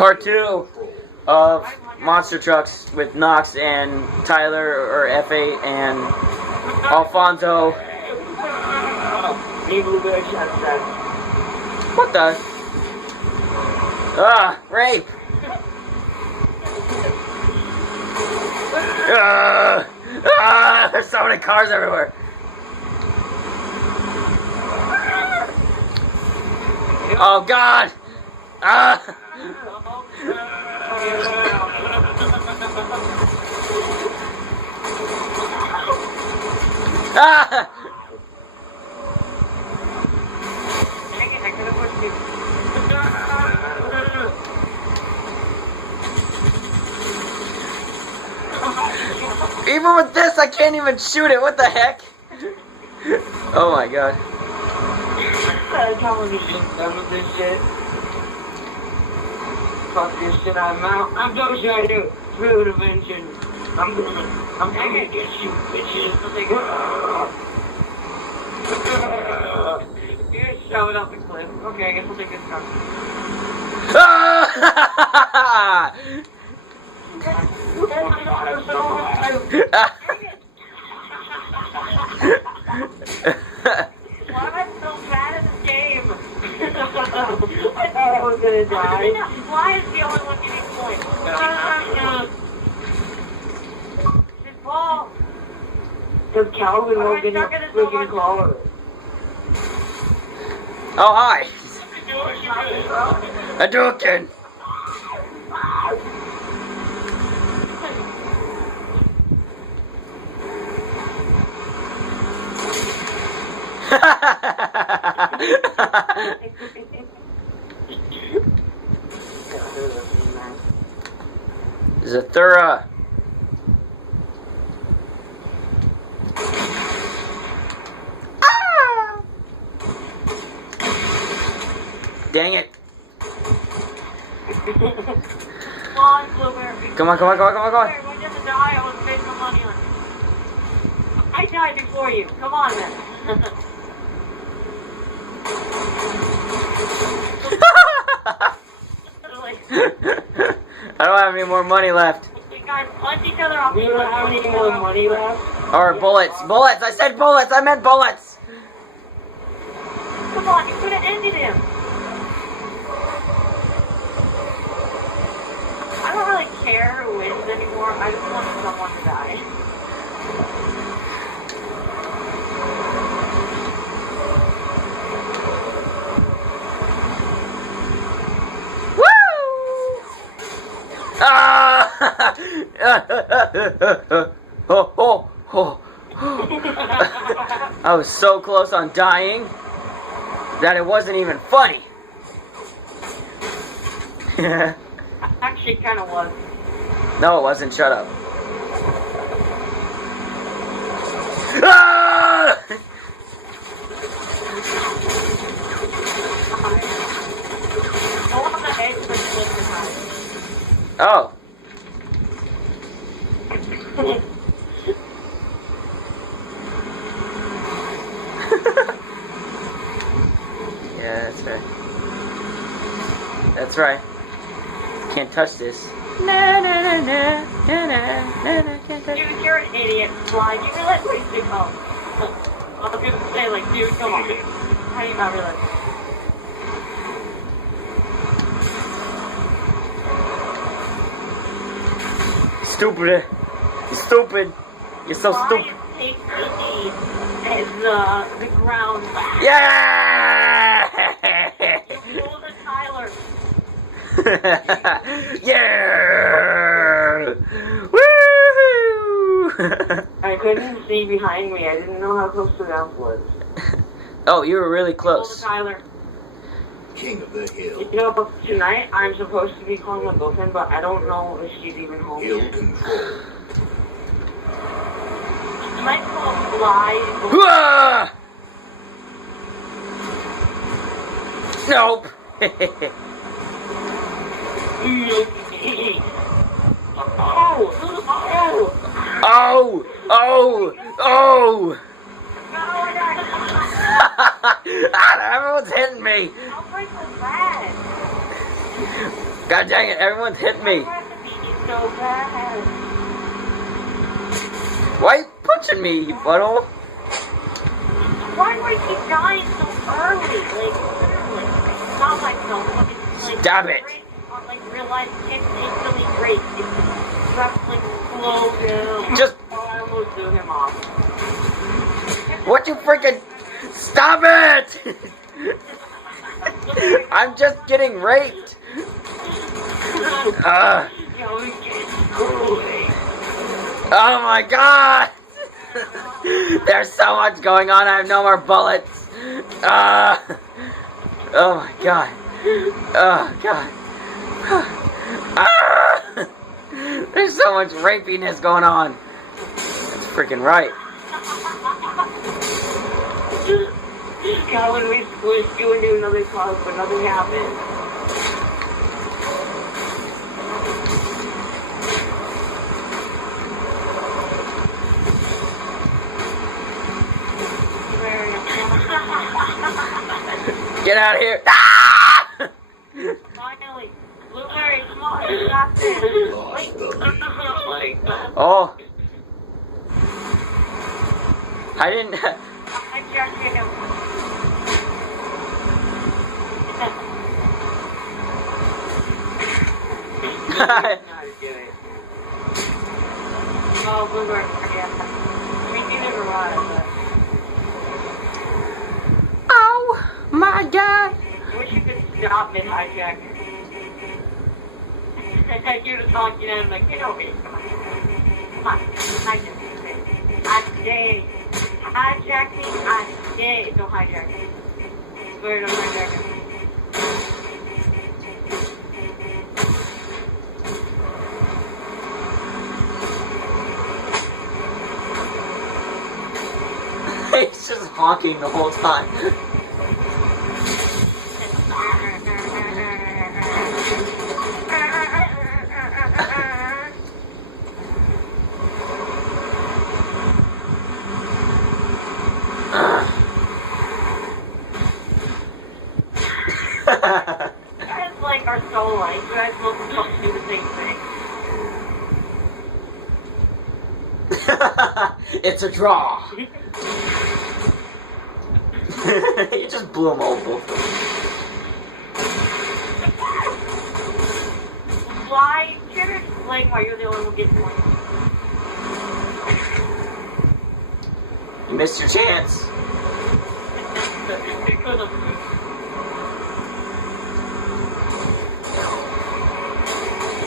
Part 2 of Monster Trucks with Knox and Tyler, or F8, and Alfonso. What the? Rape! There's so many cars everywhere. Oh God! Even with this, I can't even shoot it. What the heck? Oh my God. Fuck this shit, I'm out. I'm so sorry to through dimension. I'm gonna get you, bitches. You're shoving up the cliff. Okay, I guess we'll take this time. Oh my God, I'm so alive. Why am I so bad at this game? I thought I was gonna die. Why is the only one getting points? Just fall. Because Calvin won't get a freaking collar. Oh, hi. Hadouken. Zathura. Dang it. Come on, Blueberry. Come on. When you didn't die, I was making some money on it. I died before you. Come on, then. I don't have any more money left. We guys punch each other off. We don't have any more money left. Or bullets. Bullets! I said bullets! I meant bullets! Come on, you could have ended him. I don't really care who wins anymore. I just want someone to die. I was so close on dying that it wasn't even funny. Actually, kind of was. No, it wasn't. Shut up. Ah! Oh. Yeah, that's right. That's right. Can't touch this. Dude, you're an idiot. Why? You realize where you come? I was gonna say, like, dude, come on. How do you not realize? Stupid. You're stupid. You're so stupid. Why take as the ground back? Yeah! You pulled a Tyler. Yeah! Woo! I couldn't see behind me. I didn't know how close the ground was. Oh, you were really Pulled a close. Tyler. King of the hill. You know, tonight I'm supposed to be calling my girlfriend, but I don't know if she's even home Hill yet. control. I might call Fly. Ah! Nope. Oh! Oh! Oh! No, Everyone's hitting me. I'll break the bad. God dang it, everyone's hitting me. My recipe is so bad. Why are you punching me, you butthole? Why do I keep dying so early? Like, literally, I stop myself. It's like, Stop it. On, like, real life kicks instantly break. It's just, like, slow down. Just, Oh, I almost threw him off. what you freaking, stop it! I'm just getting raped. Yo, we get screwed. Oh my god! There's so much going on, I have no more bullets. Oh my god. Oh god. There's so much rapiness going on. That's freaking right. God, when we switched you into another club, but nothing happened. Get out of here. Ah! Finally, Blueberry, come on, you got this. Lost the lead. Oh my god. Oh. I didn't. I just hit him. Oh, Blueberry, yeah. I mean, you never lied, Oh my god. but I wish you could stop mid-hijack. You're just honking at him like, get over here, come on. Come on, hijack me. I stay. Hijack me, I stay. Don't hijack me. Swear don't hijack me. He's just honking the whole time. You guys like are so like, you guys both do the same thing. It's a draw. You just blew him over. Why? Can you explain why you're the only one who gets one? You missed your chance. Because of me.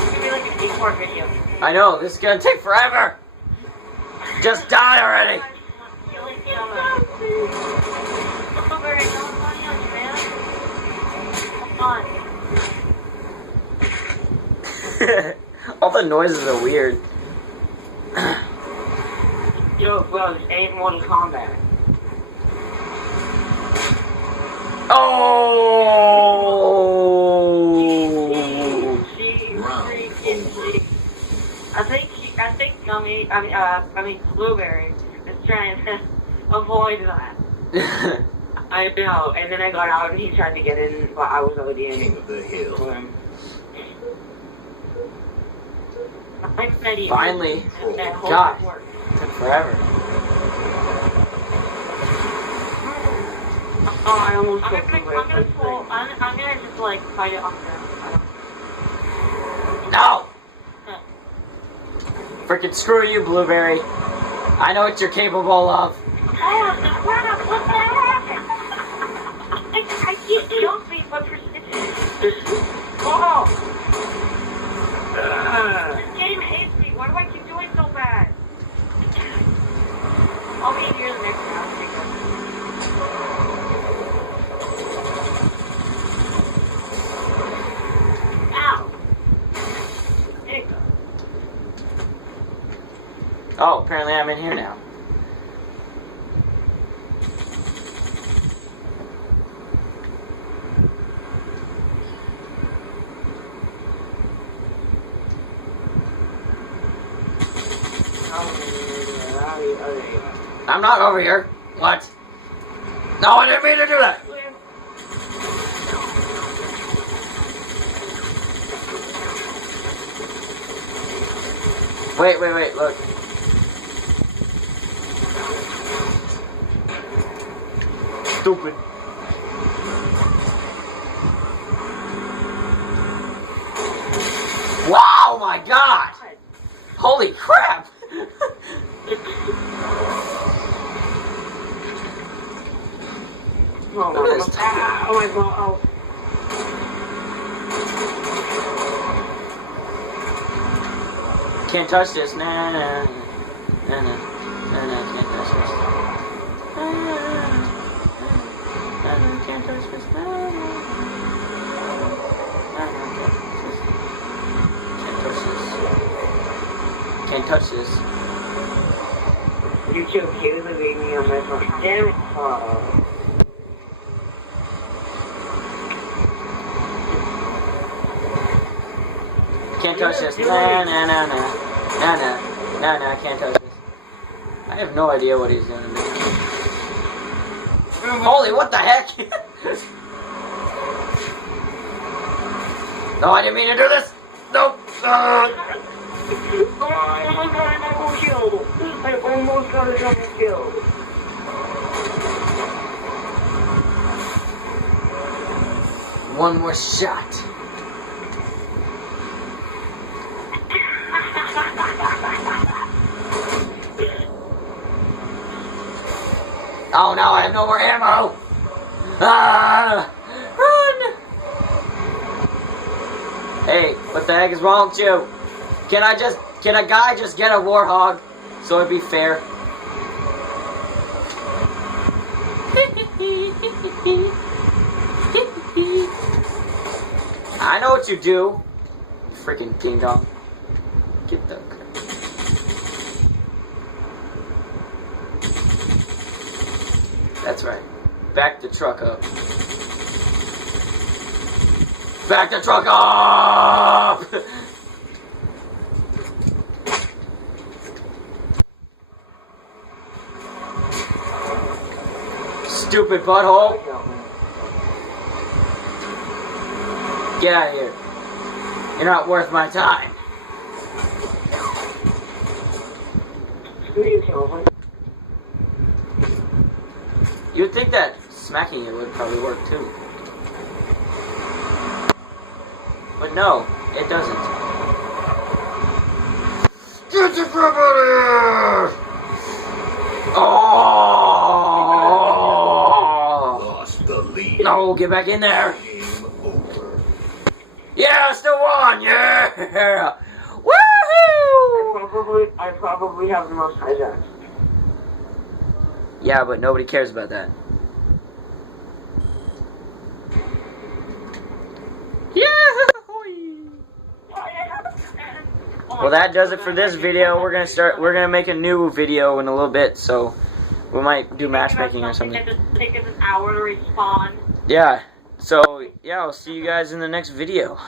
It's gonna be like an 8-part video. I know, this is gonna take forever. Just die already. All the noises are weird. Yo, bro, this ain't Mortal Kombat. Oh! I think Blueberry is trying to avoid that. I know, and then I got out and he tried to get in, but I was already in. King of the hill. I'm ready. Finally. That whole God. work. Took forever. Oh, I almost I'm gonna just like fight it off there. No! Freaking screw you, Blueberry. I know what you're capable of. Oh, crap! What the heck? I keep jumping, but persistent. Oh! This game hates me. Why do I keep doing so bad? I'll be here the next round. Ow! There you go. Oh, apparently I'm in here now. I'm not over here. What? No, I didn't mean to do that. Wait, look. Stupid. Wow, my God! Holy crap! Oh Look at this my God. Oh. Can't touch this. Nah, nah, nah, nah, can't touch this. Nah, can't touch this. Can't touch this. You took care of the baby on my phone. Damn it. Oh. Can't touch this. Nah, can't touch this. I have no idea what he's gonna do. Holy, what the heck? No, I didn't mean to do this. Nope. Oh my God, double kill! I almost got a double kill. One more shot. Oh no, I have no more ammo! Ah! Run! Hey, what the heck is wrong with you? Can a guy just get a warthog so it'd be fair? I know what you do. You freaking ding dong. Get the. That's right. Back the truck up. Back the truck up! Stupid butthole. Get out of here. You're not worth my time. You'd think that smacking it would probably work too. But no, it doesn't. Get the crap out of here! Oh! Lost the lead. No, get back in there! Game over. Yeah, still won! Yeah! Woohoo! I probably have the most hijacks. Yeah, but nobody cares about that. Yeah! Well, that does it for this video. We're gonna make a new video in a little bit, so we might do matchmaking or something. It take us an hour to respawn. Yeah. So, yeah, I'll see you guys in the next video.